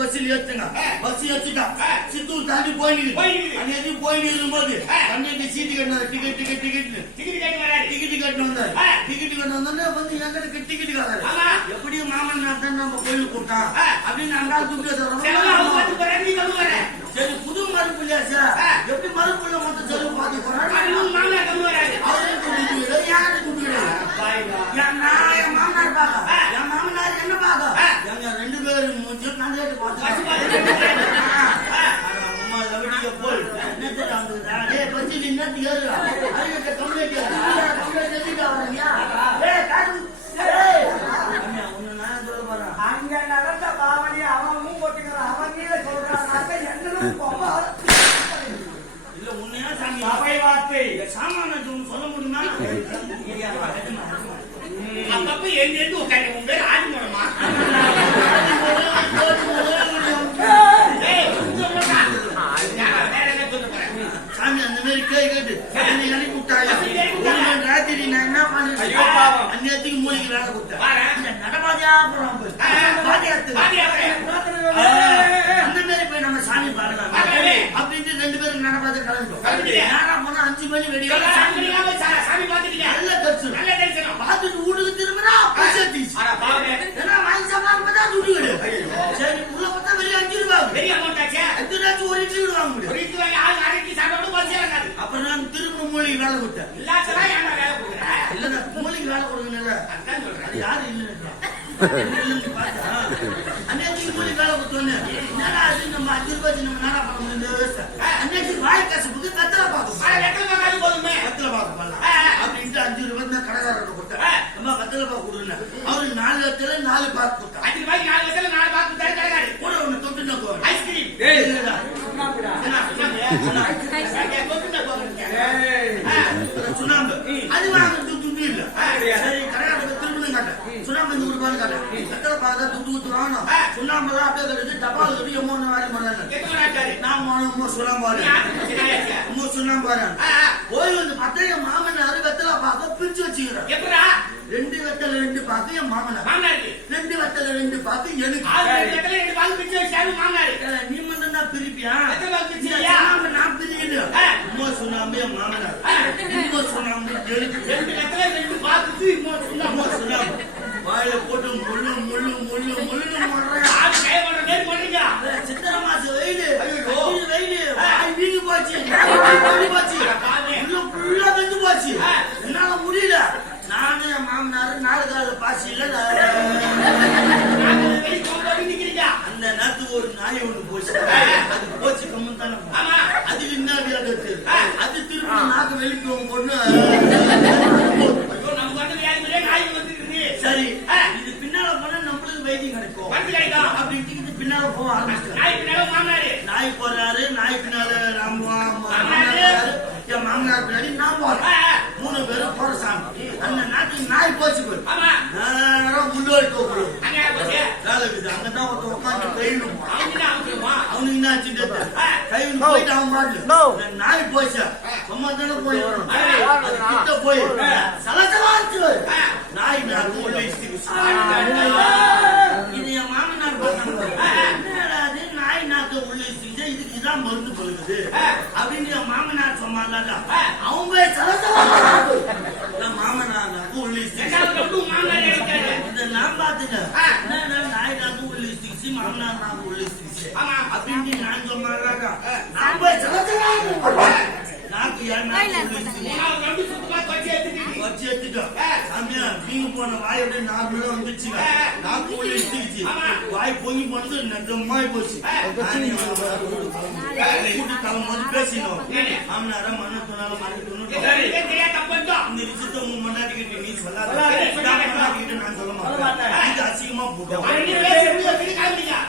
பஸ்ஸில் ஏத்துங்க. பஸ் ஏத்துட்டா சித்தூர் தாண்டி போயிடுது. அன்னைக்கு போயிட்டு இருக்கும்போது அன்னைக்கு சீட்டு கட்டினாரு. டிக்கெட் கட்டணும் வந்தாரு. டிக்கெட் கட்டணும் வந்தோடனே வந்து எங்களுக்கு டிக்கெட் காராரு. எப்படியும் மாமன் தான் நம்ம கோயிலுக்கு கூட்டான் அப்படின்னு அங்கால துட்டு தரோம். சரி புது மறுப்பு இல்லையா சார்? எப்படி மறுப்பு இல்ல மொத்தம் சொல்லி பாத்து போறாரு. யாரு துட்டு என் மாமனார் பாக்க என் மாமனார் என்ன பாக்க எங்க 2 பேரும் நான் கேட்டு பார்த்தேன். அம்மா கவனிக்க போய் என்ன பத்தி என்ன கம்ப்ளைண்ட் அங்க நடந்த பாவனி அவன் போட்டுக்கிறான். அவன் கீழே சொல்றான் இல்ல உன்னையா சாமி அவை வார்த்தை சாமான சொல்ல முடியுமா? அப்பப்ப எங்க உட்காந்து உங்க பேர் ஆடி மூலமா சாமி அந்த மாதிரி கேட்டு எனக்கு விட்டாயா ராத்திரி நான் என்ன பண்ணேன்? அந்நேரத்துக்கு மூலிகை வேலை கொடுத்தேன். நடபாதியா போறான் அந்த மாதிரி போய் நம்ம சாமி பாடலாம் அப்படின்ட்டு 2 பேரும் நடபாத கலந்துட்டோம். நேரா போனா 5 மணி வெடியா சாமி பாத்துட்டீங்க. நல்ல தரிசனம் பார்த்துட்டு வீட்டுக்கு திரும்பினா ஏன்னா வாங்கி சாப்பிடாம துட்டு கிடையாது. சரி உள்ள பார்த்தா வெளியே 5 ரூபாய் பெரிய அமௌண்ட் ஆச்சு. 5 ரூபாய்க்கு 1 இட்லி விடுவாங்க. 1 இட்லி அரைக்கி சாப்பிட பசி இறங்காது. அப்புறம் நான் திரும்ப மூலிகை வேலை கொடுத்தேன். இல்லாச்சலாம் ஏன் வேலை கொடுக்குறேன்? இல்ல நான் மூலிகை வேலை கொடுக்கணும்ல அதான் சொல்றேன். அது யாரு இல்லைன்னு பார்த்தா அன்னைக்கு மூலிகை வேலை கொடுத்தோன்னு என்னடா அது நம்ம 5 ரூபாய்க்கு நம்ம நாடா பண்ண முடியும். அன்னைக்கு வாய் கசப்புக்கு கத்தலை பார்க்கும். வெத்தலை பார்க்காது போதுமே வெத்தலை பார்க்க பண்ணலாம் அப்படின்ட்டு 5 ரூபாய் தான் கடைக்காரர்கிட்ட கொடுத்தேன். நம்ம வெத்தலை பார்க்க கொடுங்க. அவரு 4 வெத்தலை 4 பாக்கு கொடுத்தா. 5 ரூபாய்க்கு 4 வெத்தலை 4 பாக்கு கொடுத்தாரு கடைக்காரி. கூட ஒண்ணு தொட்டுனா போவேன் ஐஸ்கிரீம் சுண்ணாம்பு அது வாங்க துட்டு இல்ல. சரி கடைக்காரருக்கு திரும்ப காட்டேன். சுண்ணாம்பு 100 ரூபாய் காட்டேன். வெத்தலை பார்த்தா துட்டு ஊத்துறான். சுண்ணாம்பெல்லாம் அப்படியே கட்டி டபால் கட்டி எம்மோன்னு வாரி போறாங்க. நான் சுண்ணாம்பு போறேன். போய் வந்து பார்த்தா என் மாமனாரு வெத்தலை பார்க்க பிரிச்சு வச்சுக்கிறேன். 2 வெத்தலை 2 பாக்கு என் மாமனார். 2 வெத்தலை 2 பாக்கு எனக்கு. நீ மட்டும் தான் பிரிப்பியா? நான் பிரியல. அம்மா சுண்ணாம்பு என் மாமனார். அம்மா சுண்ணாம்பு 2 வெத்தலை 2 பாக்கு அம்மா சுண்ணாம்பு வாயில போட்டு முள்ளு முள்ளு முள்ளு முள்ளு சித்திர மாசம் வெயிலு வெயிலு வாய் வீங்கி போச்சு ஃபுல்லா வெந்து போச்சு. என்னால முடியல. நானு என் மாமனாரு 4 கால பாசி இல்ல. அந்த நேரத்துக்கு ஒரு நாய் ஒண்ணு போச்சு. அது போச்சு கம்மன் தானே. அதுக்கு என்ன வியாதி? அது திரும்ப நாக்கு வெளிக்குவோம் பொண்ணு. சரி இது பின்னால போனா நம்மளுக்கு வைத்தியம் கிடைக்கும் அப்படின்ட்டு இது பின்னால போக ஆரம்பிச்சு. நாய் போறாரு. நாய் பின்னால என் மாமனார் பின்னாடி நான் போறேன். 3 பேரும் போற சாமி. அந்த நாட்டுக்கு நாய் போச்சு போய் நேரம் முன்னோடி தோக்குறது வேலை இருக்குது. அங்கதான் ஒருத்தர் உட்காந்து கையணும். அவனுக்கு என்ன ஆச்சுட்டு கையனு போயிட்டு அவன் பாட்டு நாய் போச்சா சும்மா தானே போய் வரும். அது கிட்ட போய் சலசலாச்சு நாய் நாக்கு உள்ள இது என் மாமனார் பார்த்தாங்க. நாய் நாக்கு உள்ள இதுக்கு இதான் மருந்து பழுகுது அப்படின்னு என் மாமனார் சொன்னாங்க. அவங்க மாமனார் உள்ள இதை நான் பார்த்துட்டேன். நாய் நாக்கு உள்ள மாமனார் நாக்கு உள்ள அப்படின்னு நான் சொன்னாங்க. நாம நாக்கு வச்சு எடுத்துட்டோம். சாமியா நீங்க போன வாய் அப்படியே நார்மலா வந்துச்சு. நாக்கு உள்ள இழுத்துச்சு. வாய் பொங்கி போனது நெஜமாய் போச்சு. கூட்டு தலைமுறை பேசினோம். மாமனார மண்ண சொன்னாலும் மறக்கணும். இந்த விஷயத்த உன் மண்ணாட்டிக்கிட்டு நீ சொல்லாத. நான் சொல்ல மாட்டேன். இது அசிங்கமா போட்டோம்.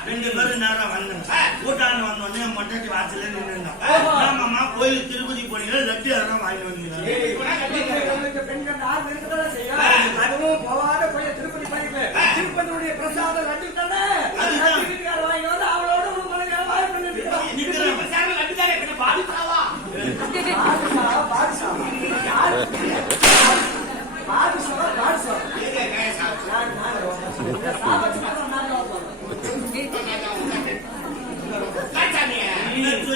2 பேரும் நேரம் வந்தாங்க. கூட்டான வந்தோடனே மண்டாட்டி வாசல நின்றுங்க. ஆமாமா கோயில் திருப்பதி போனீங்க. லட்டு அதெல்லாம் வாங்கி வந்தீங்க. அதுவும் போவாத போய் திருப்பதி போனீங்க. திருப்பதியுடைய பிரசாதம் லட்டு தானே. வாங்கி வந்து அவளோட பாதுகாவா பாதுகாவா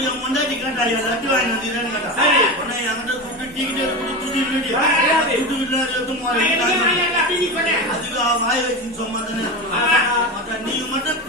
என் முன்னாடி கேட்டா லட்டு வாங்கி வந்தீங்கன்னு கேட்டா உடனே என்கிட்ட கூப்பிட்டு டிக்கெட் கொடுத்து துணி இல்லடி துட்டு இல்ல எடுத்து அதுக்கு வாய் வச்சுன்னு சொன்னா தானே நீங்க மட்டும்